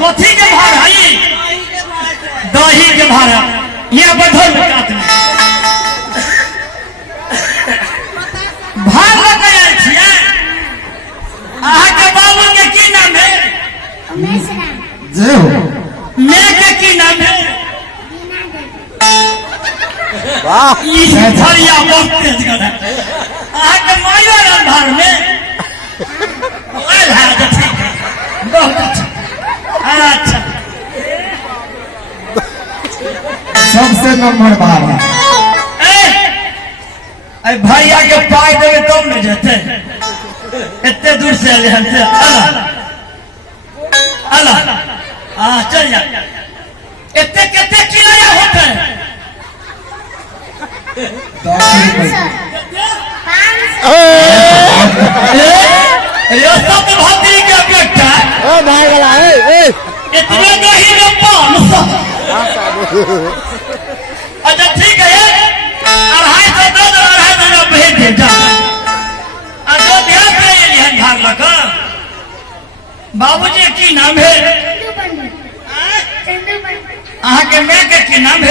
कथी के भार है दही के भार ये बधल भार लगे आयल छियै अहाँ के बाबू के की नाम है जय हो मैं के की नाम है वाह ये धरिया बहुत तेज कर अहाँ के मायो भार में आयल है तो ठीक है बहुत अच्छा सबसे नंबर 12 भैया के पाई देवे तब न जेते इतने दूर से आले हम से अला हाँ चल जा इतने कितने किराया होते हैं 10 सब भाती के बेटा इतने नहीं में 500 अच्छा ठीक है 250 भेज देता अयोध्या से भाग लगा बाबूजी की नाम है अहाँ के मैं के की नाम